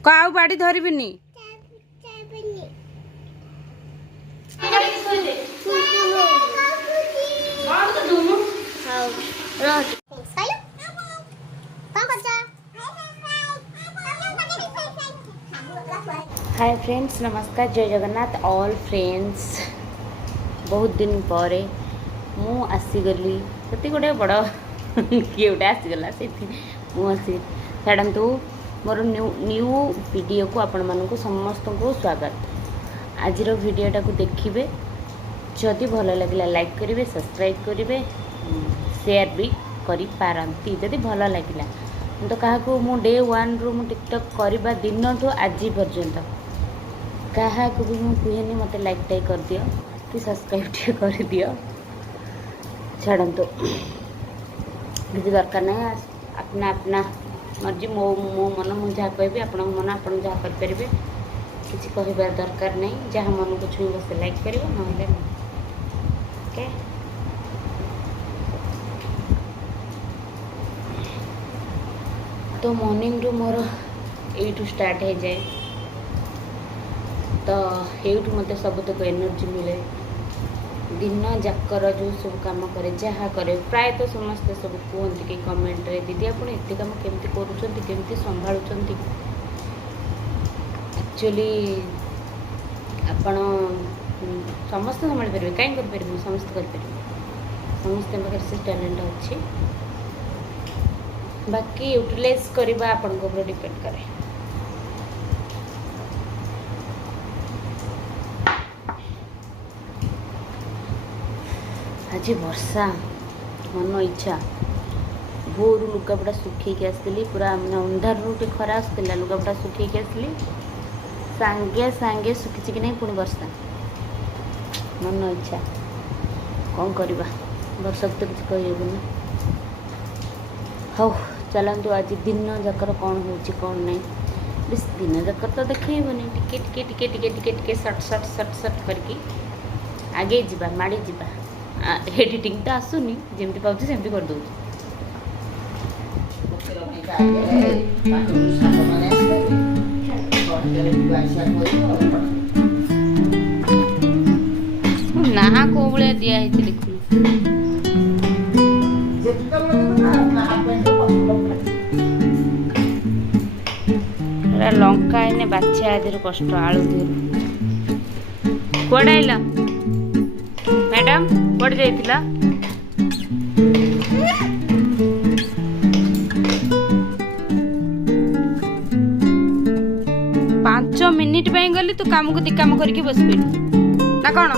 Cow बाड़ी धरबिनी hi friends, नमस्कार, जय जगन्नाथ ऑल फ्रेंड्स। बहुत दिन पर मु आसीगली से गोटे बड़ किए गोटे आसीगला से मुझे छाड़ू मोर न्यू वीडियो को आपण मानक समस्त को स्वागत। आज वीडियोटा को देखिए, जदि भल लगे लाइक करेंगे, सब्सक्राइब करेंगे, शेयर भी करी जदि भल लगे तो क्या मु डे 1 रु टिकटॉक करवा दिन ठू आज पर्यंत क्या भी मुझे कहनी मत लाइक टाइक कर दियो कि सब्सक्राइब टे कर दियो। छाड़ू किसी दरकार नहीं, अपना अपना मर्जी। मो मन मुझे जहाँ कह आप मन आप जहाँ करेंगे किसी कहबार दरकार नहीं। जहाँ मन को छुईब से लाइक कर ना ओके। तो मॉर्निंग रू मोर यू स्टार्ट हो जाए, तो यू मत सबतक एनर्जी मिले। दिन जाकर जो सब काम करे जहाँ करे प्राय तो समस्ते सब कहते कि कमेंट रे दीदी आप एत कम केमती करुँच संभालुंट। एक्चुअली आपण समस्त संभाल पारे कहीं करें समस्त करें, समस्त पाखे से टैलेंट अच्छी, बाकी यूटिलाइज करवा आपण ऊपर डिपेंड करे। आज वर्षा मन इच्छा भोर लुगापटा सुखी आसती, पूरा मैंने अंधार रू खरा आसला, लुगापटा सुखी आसली सांगे सांगे सुखी कि नहीं, पुणी वर्षा मन इच्छा कौन करवा, वर्षा तो किसी कहना। हाँ चलतु आज दिन जाकर कौन हो कौन नहीं, बस दिन जाकर तो देखनी टिके टिके टिके टिके टिके टिके सट सट सट सट करके आगे जावा माड़ी जावा। एडिटिंग तो आसुनी, जमी पाँच सेमती कर दूँ। ना कौ भाया दिखाई देखु लंका इने बाछा आदि कष्ट आलू दिहर कड़े आइल मैडम कड़े जाइतिला 5 मिनिट गली तू काम को दी काम करके बस पड़ू ना कौन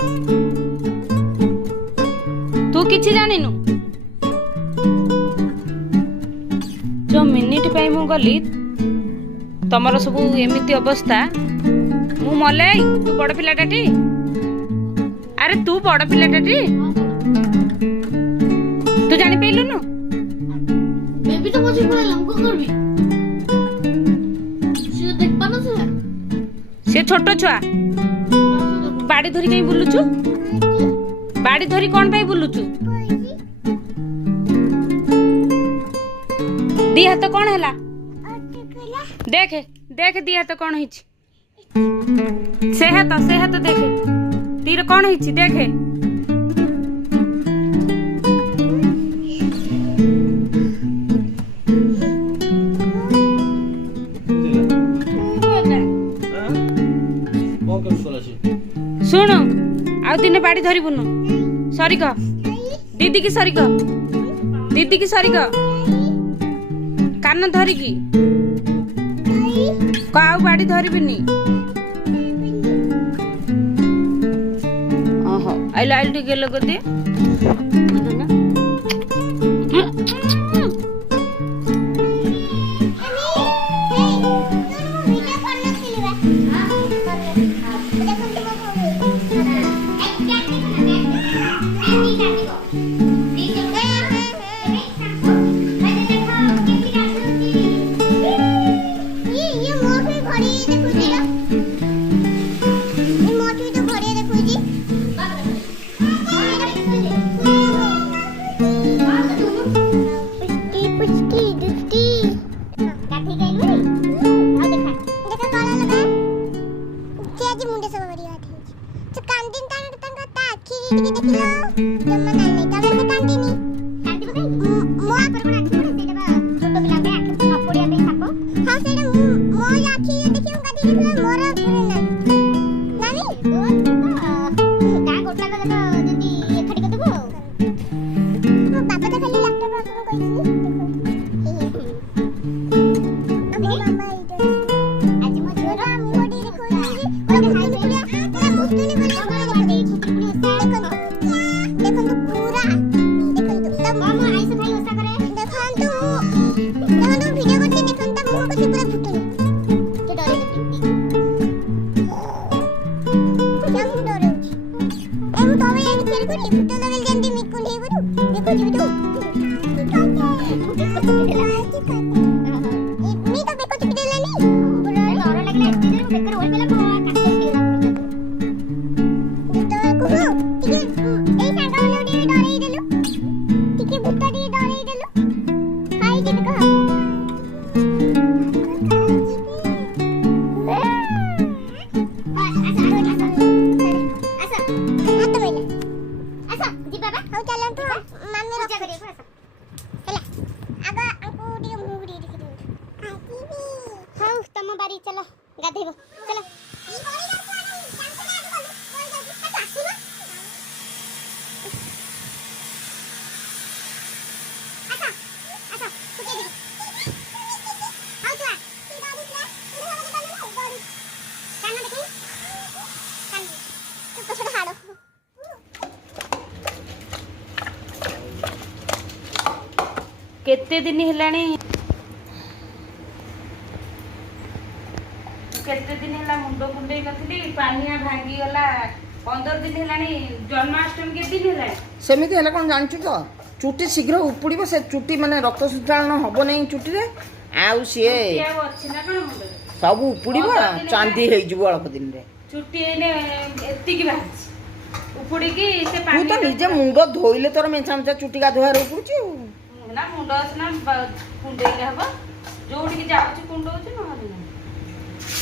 तू किछि जानिनु। जो मिनिट मु गली तमर सब एमती अवस्था मु मले तू बड़ पिलाटी, अरे तू बड़ पिलाटी तू जानी पाइलुनु। बेबी तो मुझे पड़ेला हम को करबी से देख पानो से छोट छुआ बाड़ी धरी कहीं बुलुचु, बाड़ी धरी कौन पाई बुलुचु। दी हाथ कौन हैला देख देख, दी हाथ कौन है से हाथ देख, तीर कौन है देखे। शुण आउ दिने बाड़ी धरबुनु, सरी कह दीदी की, सरी कह दीदी की, सरी कह कान धरिकी काउ बाड़ी धरबिनी। ओहो आइल आइल टिके लोग दे ଟିକେ ଦେଖିଲ ଜମା ନାଇଁ ତମେ ତ କାନ୍ଦିନି କାନ୍ଦି ପକାଇ ମୋ ଆଖରେ କଣ ଆଖି ପଡେ ସେଇଟା ବା ଛୋଟ ପିଲା ପାଇଁ ଆଖି ପଡିଆ ପାଇଁ ସାପ ହଁ ସେଇଟା ମୋ ଆଖି ଦେଖିବ କାନ୍ଦି ଦେଖିଲା ମୋର ପୁରେ ନାଇଁ ତା ଗୋଟା ତ ଯଦି ଏକାଠି କରିଦେବୁ ଆଉ ମୋ ବାପା ତ ଖାଲି ଲ୍ୟାପଟପ୍ ଆପଣ କହିଥିଲି ଆମ ମାମା ଏଇଟା ଆଜି ମୋ ଝିଅର ମୁହଁ ଟିକେ ଦେଖଉଚି ପୁରା ମୁସ୍ତୁନି ବୋଲି ଦେଖନ୍ତୁ ପୁରା ଦେଖନ୍ତୁ ତା ମାମା ଆଇସ ଭାଇ ଓଷା करे ଦେଖନ୍ତୁ ଭିଡିଓ କରୁଛି ଦେଖନ୍ତୁ ତା ମୁହଁ କସି ପୁରା ଫୁଟୁନି ସେ ଡରେ ଦେଖି ମୁଁ ଡରେଉଛି ମୁଁ ତମେ ଏଠି ଖେଳ କରି ଫୁଟ ଲଗେଇ ଯେମିତି ମିକୁଣ୍ଡି ହେଇବରୁ ଦେଖୁଛି ଭିଡିଓ ଏମି ତ ବେକ ଚୁଟି ଦେଲାନି ପୁରା ଡର ଲାଗିଲା ଏତେ ଜୋରେ ବେକରେ ଓଳି ଦେଲା କାଶ ହେଇଗଲା चलो गाधेबो चलो केते दिन हेलाणी केते दिन हेला मुंडो कुंडे नथली पानिया भांगी गला 15 दिन हेलाणी जन्माष्टमी के दिन हेलाणी सेमिति हेला कोन जानछु तो चुटी शीघ्र उपड़िबो से चुटी माने रक्त संचालन हबो नै चुटी रे आउ सिए अछि ना कोन मुंडो सब उपड़िबो चांदी हे जिवो अल्प दिन रे चुटी एने एत्ती की बात उपड़ी की से तू पानी तो निजे मुंडो धोइले तोर मेचा मेचा चुटी का धोहार उपड़ुची ना मुंडो असना कुंडेले हबो जोडी की जाउची कुंडोची न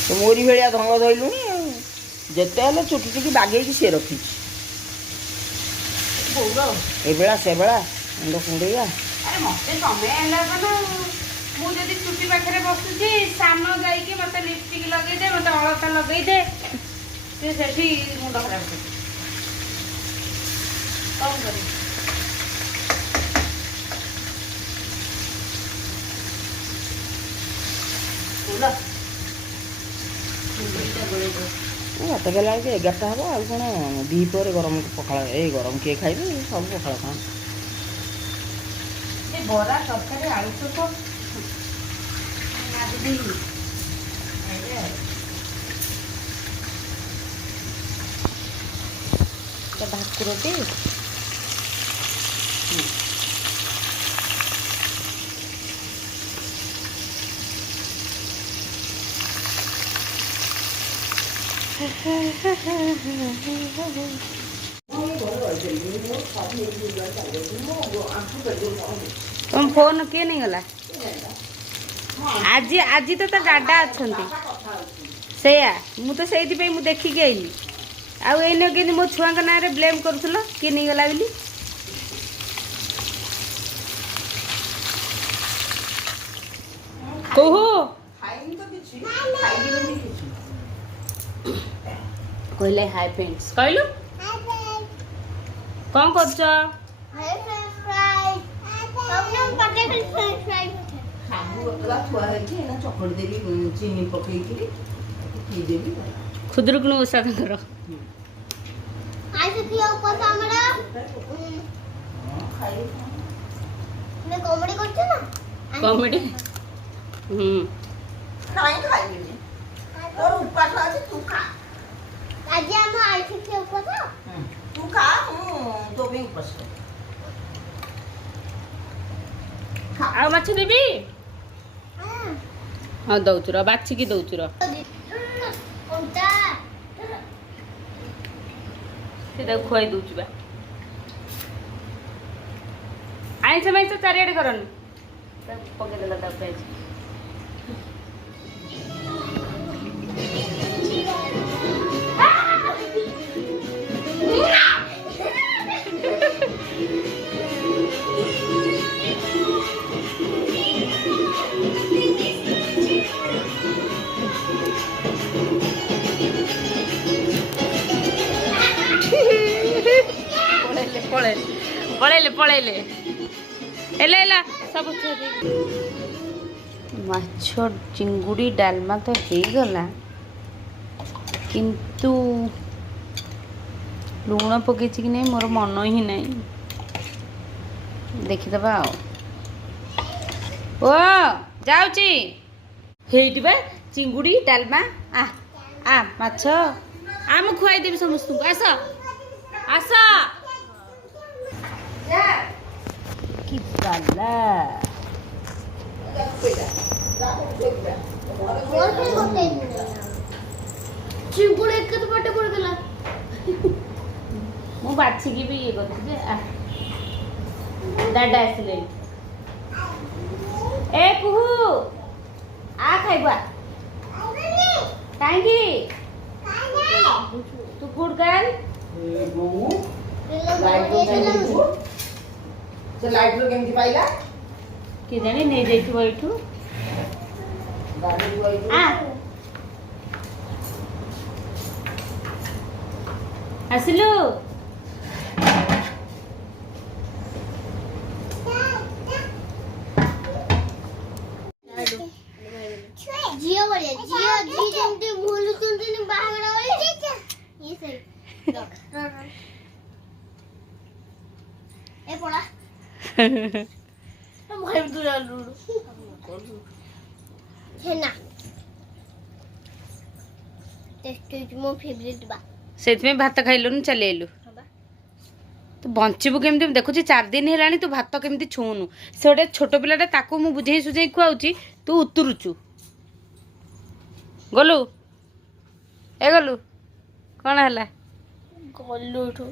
तो मोरी भेड़िया धंग धोइलुनी जेते हेले चुटी टिकी बागेई की से रखी बोलो ए बेला से बेला मुंडो कुंडेया अरे मते समय हला बना मु जदी चुटी पाखरे बसुची सामनो जाई के मते लिपस्टिक लगेई दे मते अलता लगेई दे से सेठी मुंडो खराब कर कौन करी बोलो मत बेला के 11टा हबो आ कोन दी पर गरम पखाळ ए गरम के खाइबे सब पखाळ खा ए बोरा तरकारी आलू तो आज दी तो भाकुर दे तुम फोन किए नहीं गला आज आज तो डाडा अच्छा से मु तो से देखिक आईली आईन के मो छुआ ना ब्लेम करूल किए नहीं गला बोली कहो कहले हाय फ्रेंड्स कहलु कौन कर खुदरुकुणी ओषा तर कॉमेडी आज हम आइछि के ऊपर तू खा तो भी ऊपर से आ माछ देबी हां दउचुरा बाछि की दउचुरा कोनटा से देख खोई दउचु बा आइछ माइछ चारियाडे करन पके देला दा पेज ପଳେଇଲେ ହେଲା ସବୁ ମାଛ ଚିଙ୍ଗୁଡ଼ି ଡାଲମା ତ ହେଇଗଲା, କିନ୍ତୁ ଲୁଣ ପକେଇଛି କି ନାହିଁ ମୋର ମନ ହିଁ ନାହିଁ। ଦେଖିଦେବା ଆଉ। ଓ ଯାଉଛି ହେଇଟି ବା ଚିଙ୍ଗୁଡ଼ି ଡାଲମା। ମାଛ ମୁଁ ଖୁଆଇଦେବି ସମସ୍ତଙ୍କୁ। ଆସ କି ପାଲା। ଚିଙ୍ଗୁଡ଼ି କେତେ ପଟେ ପଡ଼ିଥିଲା। ମୁଁ ବାଛିକି ବି ଇଏ କରିଛି ଯେ ଦାଦା ଆସିଲେ। ଏ କୁହୁ ଖାଇବୁ କାହିଁକି ତୁ ଫୁଡ୍ କାଲ ସେ ଲାଇଟ୍ର କେମିତି ପାଇଲା? କି ଜାଣି ନେଇଯାଇଥିବ ଏଇଠୁ। ଆସିଲୁ ଝିଅ ଭଳିଆ ଝିଅ ଯେମିତି ବୁଲୁଛନ୍ତି ବାହାଘର ଏ ପଳା ଛେନା ମୋ ଫେଭରେଟ୍ ବା। ସେଥିପାଇଁ ଭାତ ଖାଇଲୁନି ଚାଲି ଆଇଲୁ। ତୁ ବଞ୍ଚିବୁ କେମିତି ମୁଁ ଦେଖୁଛି 4 ଦିନ ହେଲାଣି ତୁ ଭାତ କେମିତି ଛୁଉଁନୁ। ସେ ଗୋଟେ ଛୋଟ ପିଲାଟା ତାକୁ ମୁଁ ବୁଝେଇ ସୁଝେଇ ଖୁଆଉଛି ତୁ ଉତୁରୁଛୁ। ଗଲୁ କ'ଣ ହେଲା? ଗଲୁ ଏଠୁ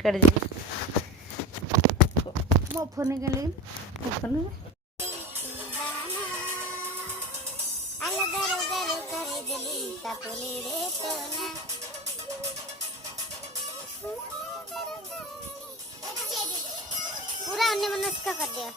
କୁଆଡ଼େ ଯିବୁ? ମୋ ଫୋନ୍ କାଲି ମୋ ଫୋନ୍ पूरा अन्य मनस्का कर दिया।